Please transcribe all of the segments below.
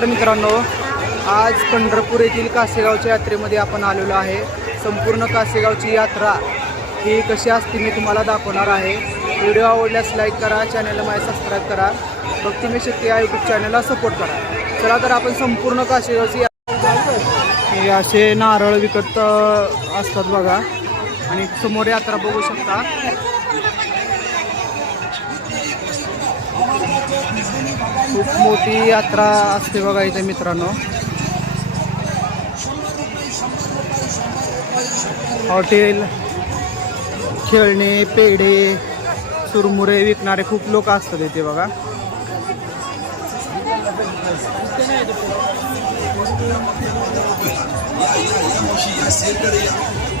तर मित्रांनो आज पंढरपूर येथील कासेगावच्या यात्रेमध्ये आपण आलेलो आहे. संपूर्ण कासेगावची यात्रा ही कशी असते मी तुम्हाला दाखवणार आहे. व्हिडिओ आवडल्यास लाईक करा चॅनलला माझ्या सबस्क्राईब करा. भक्तिमय शक्ती या यूट्यूब चॅनलला सपोर्ट करा. चला तर आपण संपूर्ण कासेगावची हे असे नारळ विकत असतात बघा. आणि समोर यात्रा बघू शकता. खूप मोठी यात्रा असते बघा इथे मित्रांनो. हॉटेल खेळणे पेढे चुरमुरे विकणारे खूप लोक असतात इथे बघा.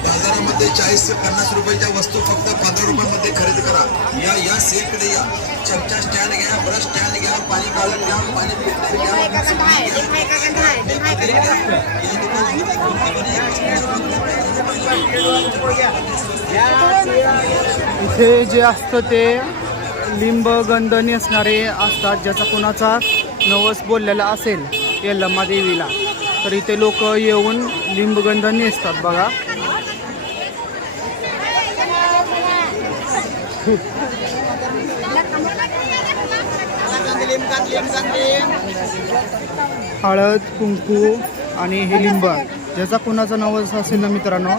बाजारामध्ये चाळीस ते पन्नास रुपयाच्या वस्तू फक्त पंधरा रुपयांमध्ये खरेदी करा या या सेलकडे या चमचा स्टँड घ्या ब्रश स्टँड घ्या पाणी काढून घ्या पाणी फिल्टर इथे जे असतं ते लिंब गंधनी असणारे असतात ज्याचा कोणाचा नवस बोललेला असेल यल्लम्मा देवीला. तर इथे लोक येऊन लिंबगंध नेसतात बघा. हळद कुंकू आणि हे लिंब. ज्याचा कोणाचा नवस असेल ना मित्रांनो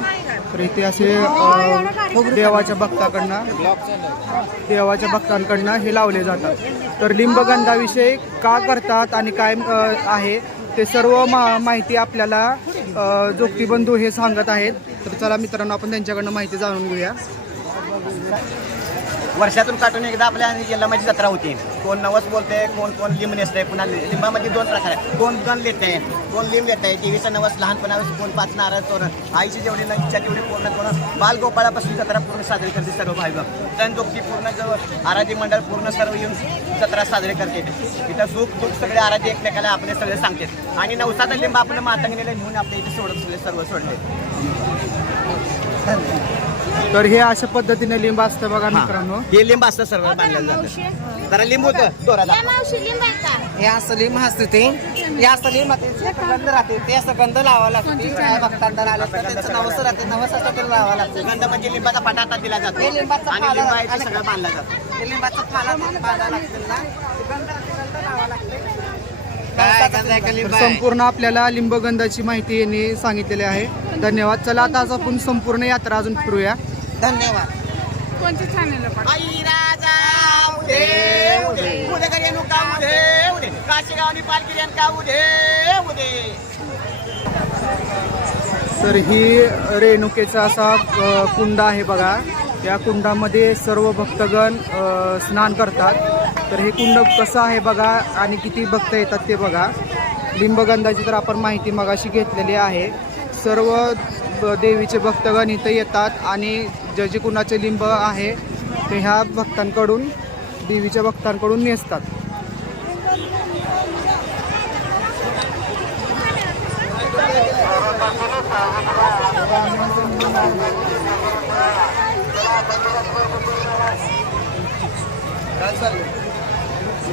तर इथे असे देवाच्या भक्ताकडनं देवाच्या भक्तांकडनं हे लावले जातात. तर लिंबगंधाविषयी का करतात आणि काय आहे ते सर्व मा माहिती आपल्याला अ, जोगतीबंधू हे सांगत आहेत. तर चला मित्रांनो आपण त्यांच्याकडनं माहिती जाणून घेऊया. वर्षातून काटून एकदा आपल्या यल्लामाची जत्रा होती. कोण नवस बोलते कोण कोण लिंब नेसते पुन्हा लिंबामध्ये दोन प्रकार आहे कोण गण लेते कोण लिंब येते टीव्हीचा नवस लहानपणा कोण पाच नारळ तोरण आईची जेवढी न इच्छा तेवढी पूर्ण करून बालगोपाळापासून जत्रा पूर्ण साजरी करते सर्व भाई तण जोगती पूर्ण आराधी मंडळ पूर्ण सर्व येऊन जत्रा साजरी करते. इथं सुख दुःख सगळे आराधी एकमेकाला आपले सगळे सांगतात. आणि नवसाचा लिंब आपल्या मातंगणीला घेऊन आपल्या इथे सोडत सगळे सर्व सोडले. तर हे अशा पद्धतीने लिंब असतं बघा मित्रांनो. हे लिंब असतं सर्व बांधलेलं जातं. जरा लिंब होतं. दोरा हे असं लिंब असते ते. हे असं लिंब ते गंध राहते. ते असं गंध लावावं लागते. काय भक्तांना आलं तर त्यांचं नवस राहते. नवस असतं तर लावावं लागते. गंध म्हणजे लिंबाचा पटाटा दिला जातो. हे लिंबाचा आणि लिंब आहे ते आणि- सगळं बांधला जातो. ते लिंबाचं पाला पाला लागते ना. ते गंध गंध लावावं लागते. तर संपूर्ण आपल्याला लिंबगंधाची माहिती यांनी सांगितलेली आहे. धन्यवाद. चला आता आज आपण संपूर्ण यात्रा अजून फिरूया. धन्यवाद. आई राजा उदे उदे. उदे करे नुका उदे उदे. काशीगाव आणि पालखी का उदे उदे. तर ही रेणुकेचा असा कुंड आहे बघा. या कुंडामध्ये सर्व भक्तगण स्नान करतात. तर हे कुंड कसं आहे बघा आणि किती भक्त येतात ते बघा. लिंबगंधाची तर आपण माहिती मगाशी घेतलेली आहे. सर्व देवीचे भक्तगण इथं येतात आणि जे जे कुणाचे लिंब आहे ते ह्या भक्तांकडून देवीच्या भक्तांकडून नेसतात.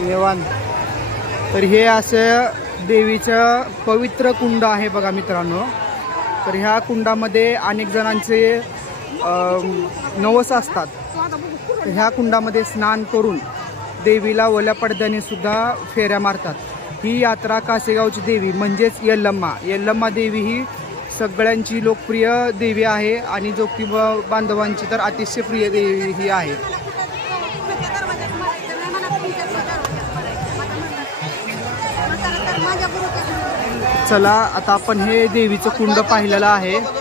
देवान तर हे असं देवीचं पवित्र कुंड आहे बघा मित्रांनो. तर ह्या कुंडामध्ये अनेक जणांचे नवस असतात. ह्या कुंडामध्ये स्नान करून देवीला ओल्या पडद्याने सुद्धा फेऱ्या मारतात. ही यात्रा कासेगावची देवी म्हणजेच यल्लम्मा. यल्लम्मा देवी ही सगळ्यांची लोकप्रिय देवी आहे आणि जोगती ब- बांधवांची तर अतिशय प्रिय देवी ही आहे. चला आता आपण हे देवीचं कुंड पाहिलेलं आहे.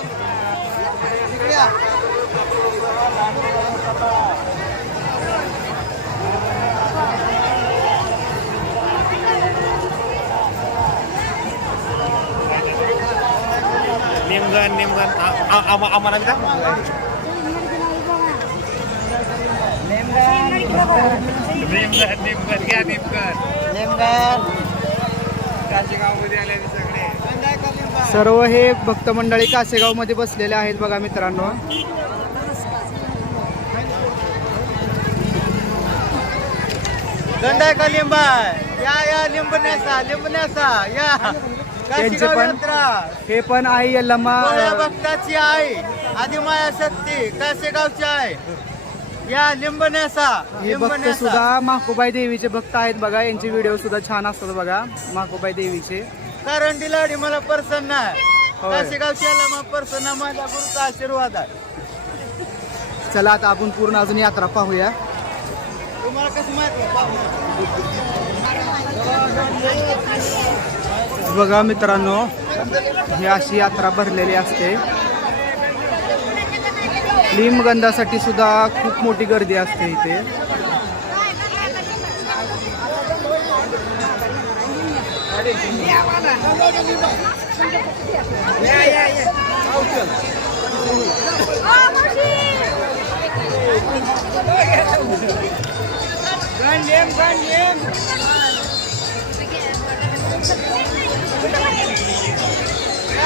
नेमगन आले सगळे सर्व हे भक्त मंडळी कासेगावमध्ये बसलेले आहेत बघा मित्रांनो. गंडाय का लिंबा या या लिंब लिंबण्याचा लिंब या. त्यांचे पण हे पण आहे डोळ्या भक्ताची आई आदिमाया शक्ती काशेगावची आहे या लिंबण्याचा हे भक्त सुद्धा माकुबाई देवीचे भक्त आहेत बघा यांचे व्हिडिओ सुद्धा छान असतात बघा माकुबाई देवीचे. करंडी लाडी मला प्रसन्न आहे. याला मग प्रसन्न माझ्या गुरुचा आशीर्वाद आहे. चला आता आपण पूर्ण अजून यात्रा पाहूया. तुम्हाला कसं माहिती बघा मित्रांनो ही अशी यात्रा भरलेली असते. लिमगंधासाठी सुद्धा खूप मोठी गर्दी असते इथे.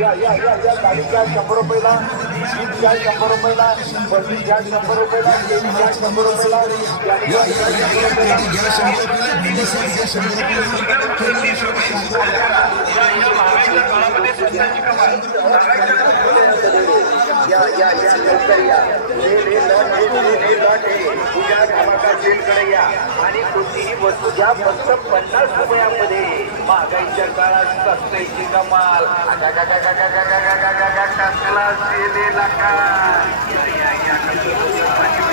या या या या तालिका शंभर रुपयाला वीस घ्या शंभर रुपयाला पंचवीस घ्या शंभर रुपयाला तेवीस घ्या शंभर रुपयाला या या या या या नंतर या हे हे लट हे हे हे लट हे तुझ्या धमाका जेलकडे या आणि कोणतीही वस्तू घ्या फक्त पन्नास रुपयामध्ये महागाईच्या काळात कसण्याची कमाल कसला दिलेला का या या